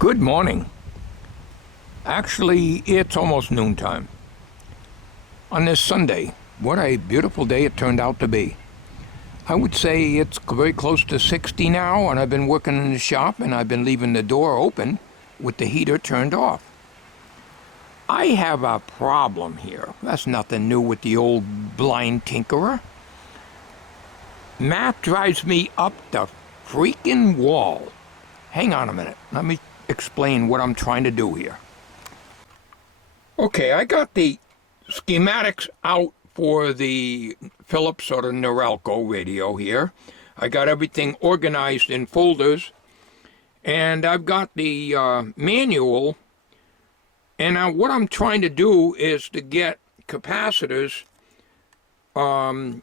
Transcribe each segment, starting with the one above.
Good morning. Actually, it's almost noontime. On this Sunday, what a beautiful day it turned out to be. I would say it's very close to 60 now, and I've been working in the shop, and I've been leaving the door open with the heater turned off. I have a problem here. That's nothing new with the old blind tinkerer. Matt drives me up the freaking wall. Hang on a minute. Let me explain what I'm trying to do here. Okay, I got the schematics out for the Philips or the Norelco radio here. I got everything organized in folders, and I've got the manual, and what I'm trying to do is to get capacitors. I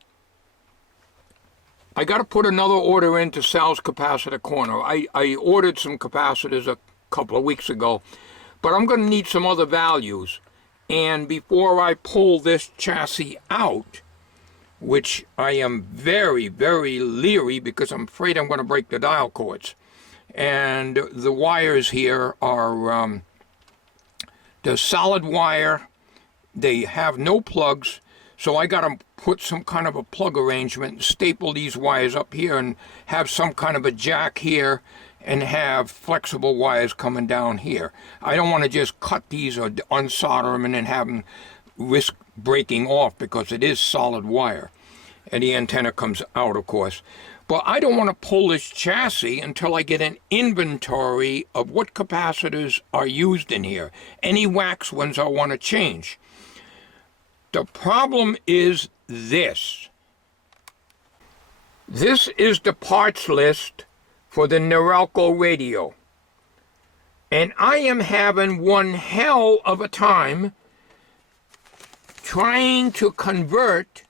got to put another order into Sal's Capacitor Corner. I ordered some capacitors a couple of weeks ago, but I'm going to need some other values. And before I pull this chassis out, which I am very, very leery because I'm afraid I'm going to break the dial cords. And the wires here are the solid wire. They have no plugs, so I got to put some kind of a plug arrangement and staple these wires up here and have some kind of a jack here and have flexible wires coming down here. I don't want to just cut these or unsolder them and then have them risk breaking off because it is solid wire. And the antenna comes out, of course. But I don't want to pull this chassis until I get an inventory of what capacitors are used in here. Any wax ones I want to change. The problem is this. This is the parts list for the Norelco radio. And I am having one hell of a time trying to convert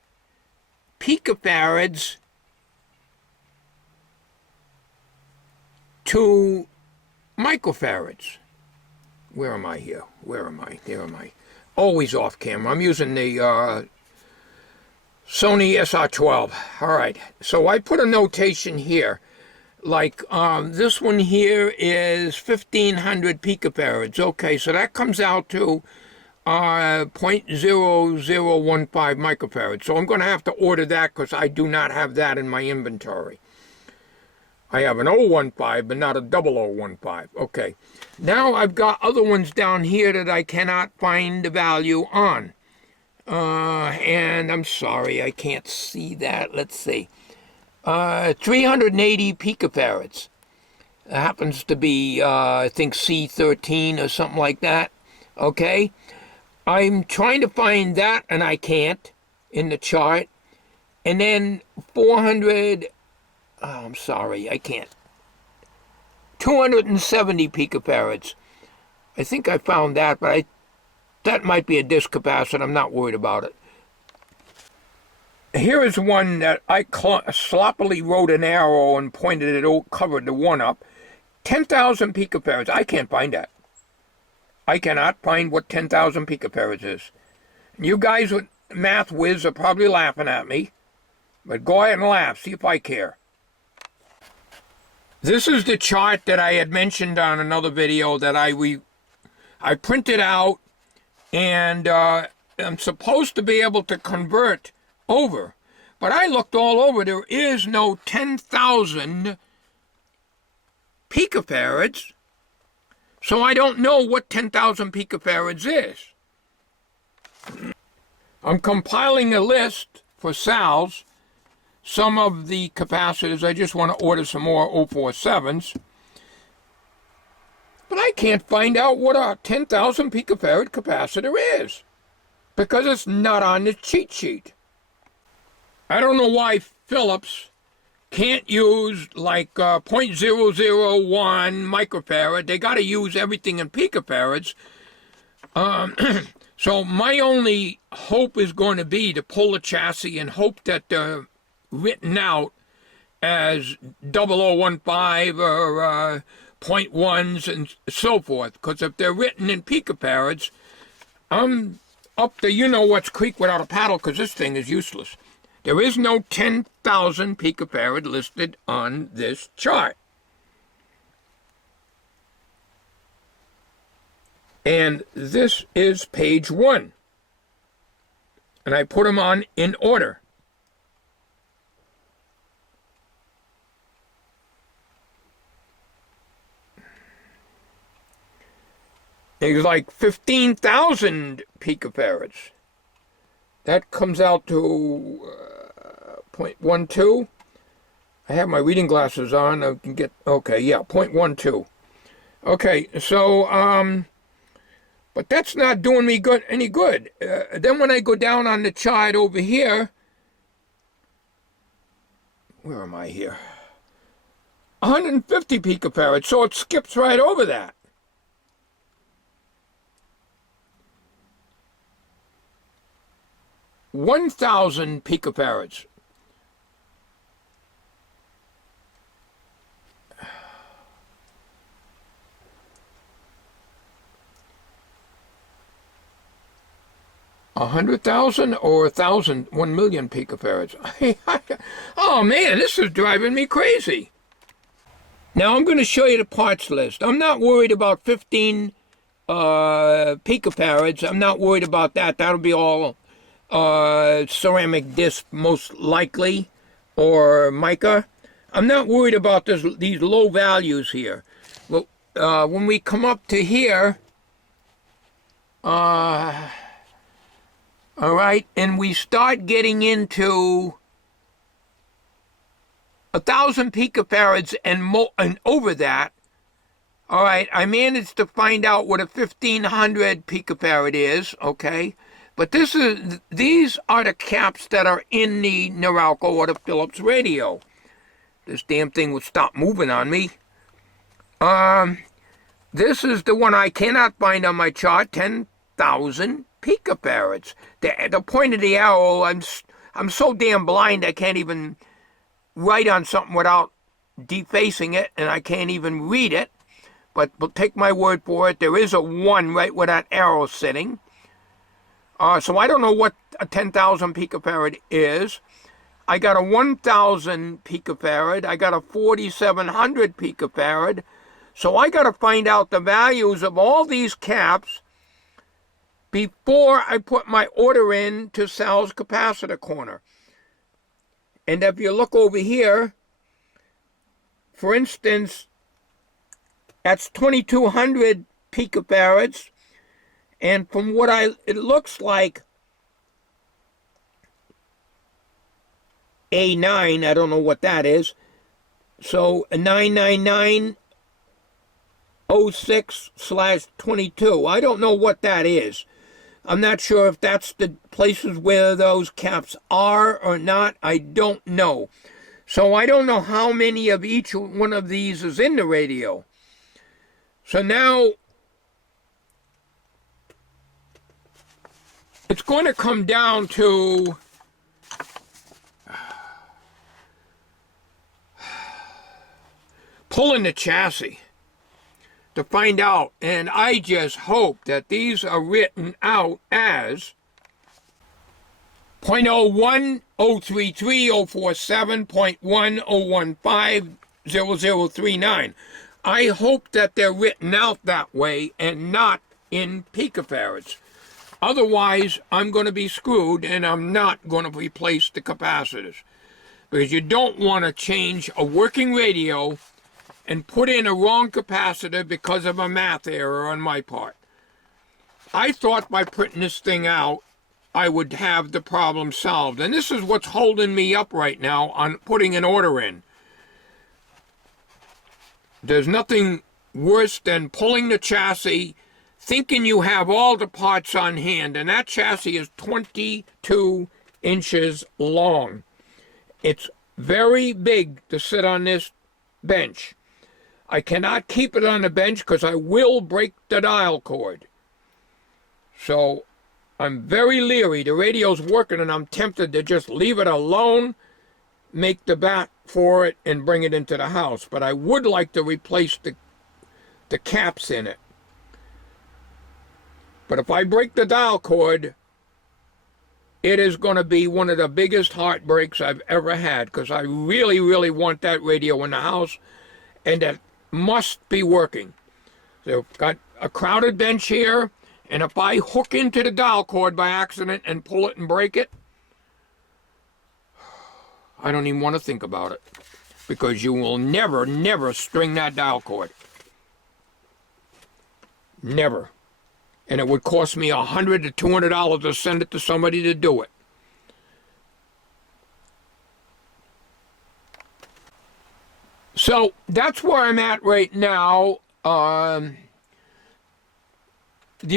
picofarads to microfarads. Where am I here? Where am I? There am I. Always off camera. I'm using the Sony SR12. All right. So I put a notation here. Like this one here is 1500 picofarads. Okay, so that comes out to 0.0015 microfarads. So I'm going to have to order that because I do not have that in my inventory. I have an 015, but not a 0015. Okay. Now I've got other ones down here that I cannot find the value on. And I'm sorry, I can't see that. Let's see. 380 picofarads. It happens to be, I think, C13 or something like that. Okay? I'm trying to find that, and I can't in the chart. And then 400... Oh, I'm sorry, I can't. 270 picofarads. I think I found that, but that might be a disc capacitor. I'm not worried about it. Here is one that I sloppily wrote an arrow and pointed it out, covered the one up. 10,000 picofarads. I can't find that. I cannot find what 10,000 picofarads is. You guys with math whiz are probably laughing at me, but go ahead and laugh. See if I care. This is the chart that I had mentioned on another video that I printed out, and I'm supposed to be able to convert over. But I looked all over. There is no 10,000 picofarads, so I don't know what 10,000 picofarads is. I'm compiling a list for Sal's. Some of the capacitors, I just want to order some more 047s. But I can't find out what a 10,000 picofarad capacitor is, because it's not on the cheat sheet. I don't know why Philips can't use like 0.001 microfarad. They got to use everything in picofarads. So my only hope is going to be to pull the chassis and hope that they're written out as 0015 or 0.1s and so forth. Because if they're written in picofarads, I'm up to you-know-what's creek without a paddle, because this thing is useless. There is no 10,000 picofarad listed on this chart. And this is page 1. And I put them on in order. It's like 15,000 picofarads. That comes out to 0.12. I have my reading glasses on. I can get, okay, yeah, 0.12. Okay, so, but that's not doing me any good. Then when I go down on the chart over here, where am I here? 150 picofarads, so it skips right over that. 1,000 picofarads. A 100,000 or 1,000, 1,000,000 picofarads. Oh man, this is driving me crazy. Now I'm going to show you the parts list. I'm not worried about 15 picofarads. I'm not worried about that. That'll be all ceramic disc most likely, or mica. I'm not worried about these low values here. Well, when we come up to here, all right, and we start getting into 1,000 picofarads and over that, all right, I managed to find out what a 1,500 picofarad is, okay? But these are the caps that are in the Norelco or the Philips radio. This damn thing would stop moving on me. This is the one I cannot find on my chart, 10,000 picofarads. The point of the arrow, I'm so damn blind I can't even write on something without defacing it, and I can't even read it. But take my word for it, there is a 1 right where that arrow's sitting. So I don't know what a 10,000 picofarad is. I got a 1,000 picofarad. I got a 4,700 picofarad. So I got to find out the values of all these caps before I put my order in to Sal's Capacitor Corner. And if you look over here, for instance, that's 2,200 picofarads. And from what it looks like A9, I don't know what that is. So a 99906/22. I don't know what that is. I'm not sure if that's the places where those caps are or not. I don't know. So I don't know how many of each one of these is in the radio. So now it's going to come down to pulling the chassis to find out. And I just hope that these are written out as 0.01, 033, 047, 0.1, 015, 0039. I hope that they're written out that way and not in picofarads. Otherwise, I'm going to be screwed, and I'm not going to replace the capacitors. Because you don't want to change a working radio and put in a wrong capacitor because of a math error on my part. I thought by printing this thing out, I would have the problem solved. And this is what's holding me up right now on putting an order in. There's nothing worse than pulling the chassis, thinking you have all the parts on hand, and that chassis is 22 inches long. It's very big to sit on this bench. I cannot keep it on the bench because I will break the dial cord. So I'm very leery. The radio's working and I'm tempted to just leave it alone, make the back for it, and bring it into the house. But I would like to replace the caps in it. But if I break the dial cord, it is going to be one of the biggest heartbreaks I've ever had, because I really, really want that radio in the house, and that must be working. So a crowded bench here, and if I hook into the dial cord by accident and pull it and break it, I don't even want to think about it, because you will never, never string that dial cord. Never. And it would cost me $100 to $200 to send it to somebody to do it. So that's where I'm at right now. The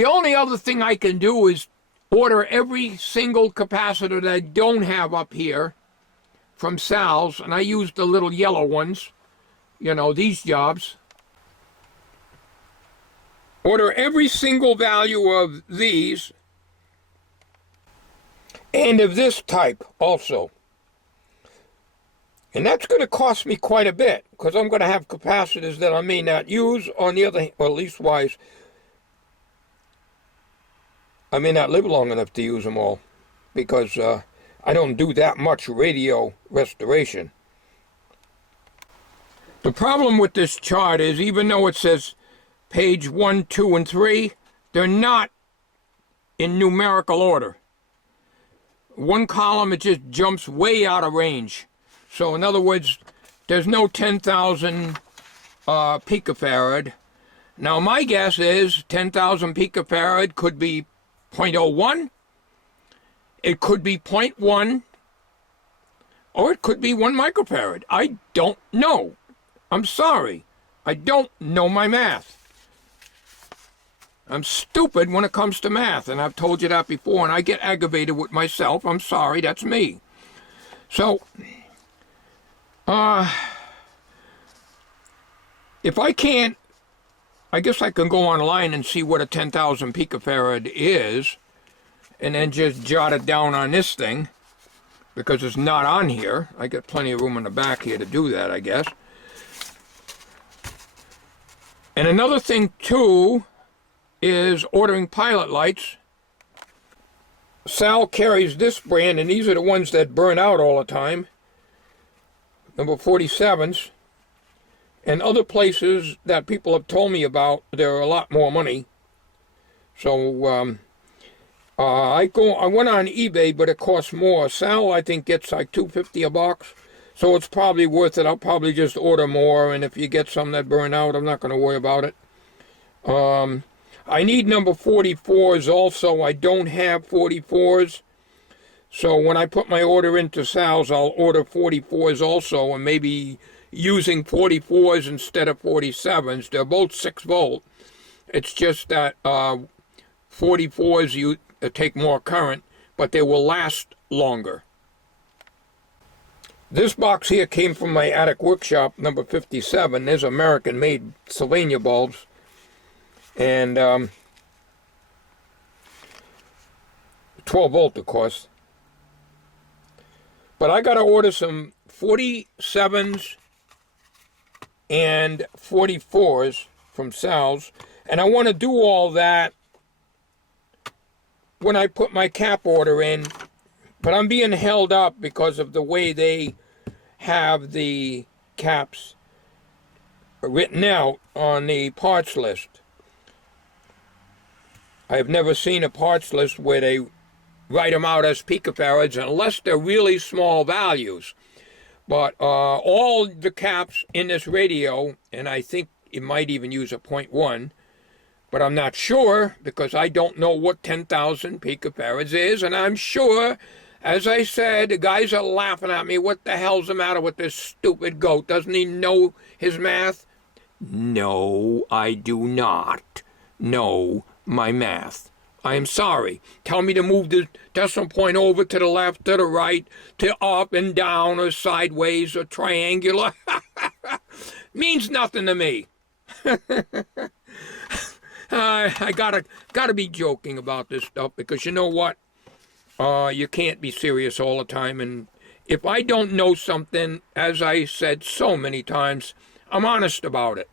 only other thing I can do is order every single capacitor that I don't have up here from Sal's, and I use the little yellow ones, you know, these jobs. Order every single value of these, and of this type also. And that's going to cost me quite a bit, because I'm going to have capacitors that I may not use. On the other hand, or leastwise, I may not live long enough to use them all, because I don't do that much radio restoration. The problem with this chart is, even though it says page 1, 2, and 3, they're not in numerical order. One column, it just jumps way out of range. So in other words, there's no 10,000 picofarad. Now my guess is 10,000 picofarad could be 0.01, it could be 0.1, or it could be 1 microfarad. I don't know. I'm sorry. I don't know my math. I'm stupid when it comes to math, and I've told you that before, and I get aggravated with myself. I'm sorry, that's me. So, if I can't, I guess I can go online and see what a 10,000 picofarad is, and then just jot it down on this thing, because it's not on here. I got plenty of room in the back here to do that, I guess. And another thing, too, is ordering pilot lights. Sal carries this brand, and these are the ones that burn out all the time. Number 47s. And other places that people have told me about, they're a lot more money. So I went on eBay, but it costs more. Sal, I think, gets like $2.50 a box, so it's probably worth it. I'll probably just order more, and if you get some that burn out, I'm not going to worry about it. I need number 44s also. I don't have 44s. So when I put my order into Sal's, I'll order 44s also, and maybe using 44s instead of 47s. They're both 6 volt. It's just that 44s you take more current, but they will last longer. This box here came from my attic workshop, number 57. There's American-made Sylvania bulbs. And 12 volt, of course. But I got to order some 47s and 44s from Sal's. And I want to do all that when I put my cap order in. But I'm being held up because of the way they have the caps written out on the parts list. I have never seen a parts list where they write them out as picofarads unless they're really small values. But all the caps in this radio, and I think it might even use a 0.1, but I'm not sure because I don't know what 10,000 picofarads is, and I'm sure, as I said, the guys are laughing at me. What the hell's the matter with this stupid goat? Doesn't he know his math? No, I do not know my math. I am sorry. Tell me to move the decimal point over to the left, to the right, to up and down, or sideways, or triangular. Means nothing to me. I gotta be joking about this stuff, because you know what? You can't be serious all the time. And if I don't know something, as I said so many times, I'm honest about it.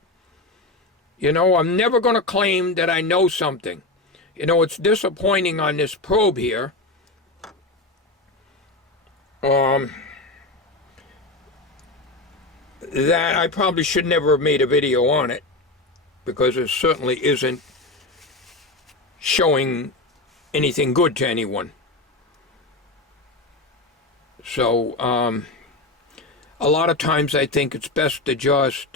You know, I'm never going to claim that I know something. You know, it's disappointing on this probe here. That I probably should never have made a video on it, because it certainly isn't showing anything good to anyone. So a lot of times I think it's best to just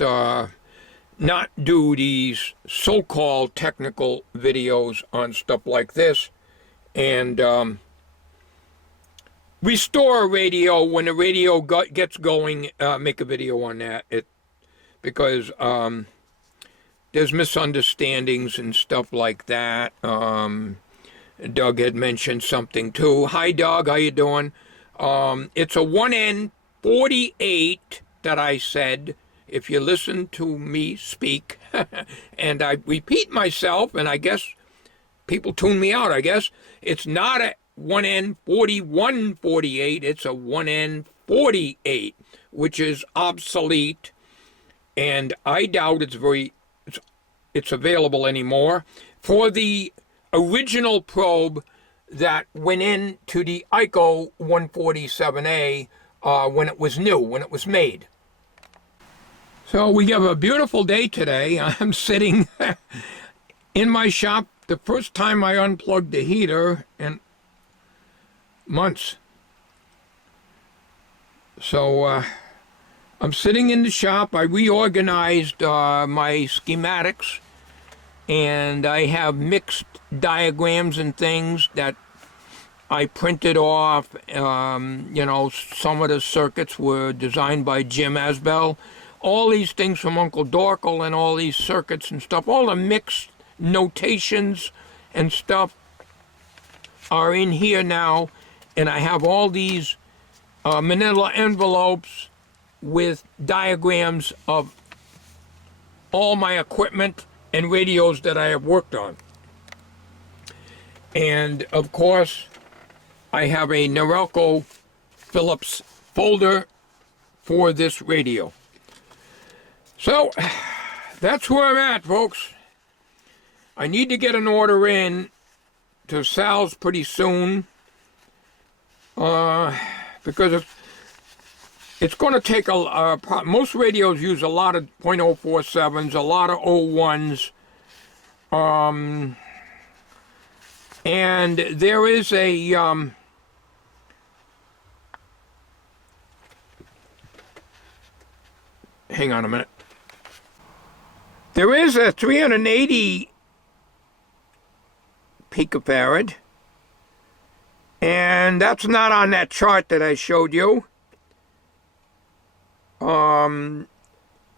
not do these so-called technical videos on stuff like this, and restore a radio when the radio gets going. Make a video on that, because there's misunderstandings and stuff like that. Doug had mentioned something too. Hi Doug, how you doing? It's a 1N48 that I said, if you listen to me speak, and I repeat myself, and I guess people tune me out, I guess. It's not a 1N4148, it's a 1N48, which is obsolete, and I doubt it's available anymore. For the original probe that went into the ICO 147A when it was new, when it was made. So we have a beautiful day today. I'm sitting in my shop, the first time I unplugged the heater in months. So I'm sitting in the shop. I reorganized my schematics, and I have mixed diagrams and things that I printed off. You know, some of the circuits were designed by Jim Asbell. All these things from Uncle Dorkel, and all these circuits and stuff, all the mixed notations and stuff are in here now. And I have all these manila envelopes with diagrams of all my equipment and radios that I have worked on. And of course, I have a Norelco Philips folder for this radio. So that's where I'm at, folks. I need to get an order in to Sal's pretty soon, because it's going to take most radios use a lot of .047s, a lot of O1s, and there is a hang on a minute. There is a 380 picofarad, and that's not on that chart that I showed you.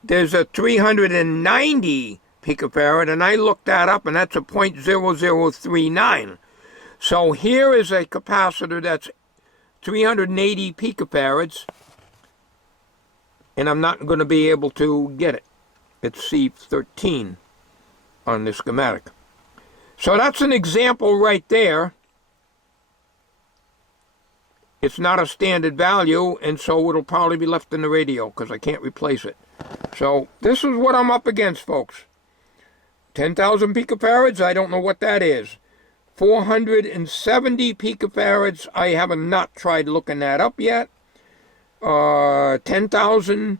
There's a 390 picofarad, and I looked that up, and that's a .0039. So here is a capacitor that's 380 picofarads, and I'm not going to be able to get it. It's C13 on the schematic. So that's an example right there. It's not a standard value, and so it'll probably be left in the radio because I can't replace it. So this is what I'm up against, folks. 10,000 picofarads, I don't know what that is. 470 picofarads, I have not tried looking that up yet. 10,000.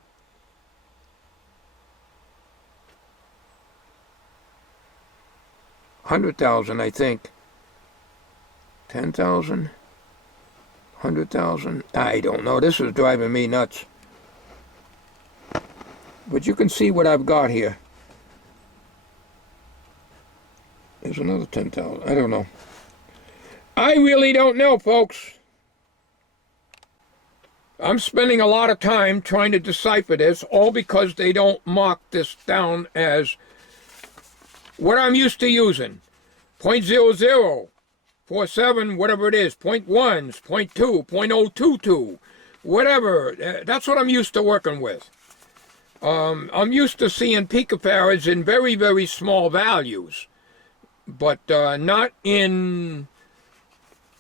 100,000, I think. 10,000. 100,000. I don't know. This is driving me nuts. But you can see what I've got here. There's another 10,000. I don't know. I really don't know, folks. I'm spending a lot of time trying to decipher this, all because they don't mark this down as what I'm used to using. .0047, whatever it is, .1s, .2, .022, whatever. That's what I'm used to working with. I'm used to seeing picofarads in very, very small values, but not in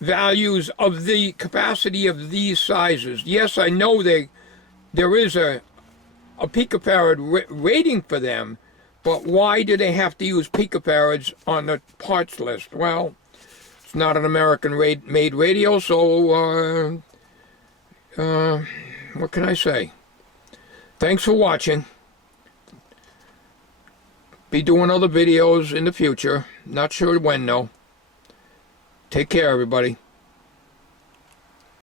values of the capacity of these sizes. Yes, I know there is a picofarad rating for them, but why do they have to use picofarads on the parts list? Well, it's not an American-made radio, so what can I say? Thanks for watching. Be doing other videos in the future. Not sure when though. Take care, everybody.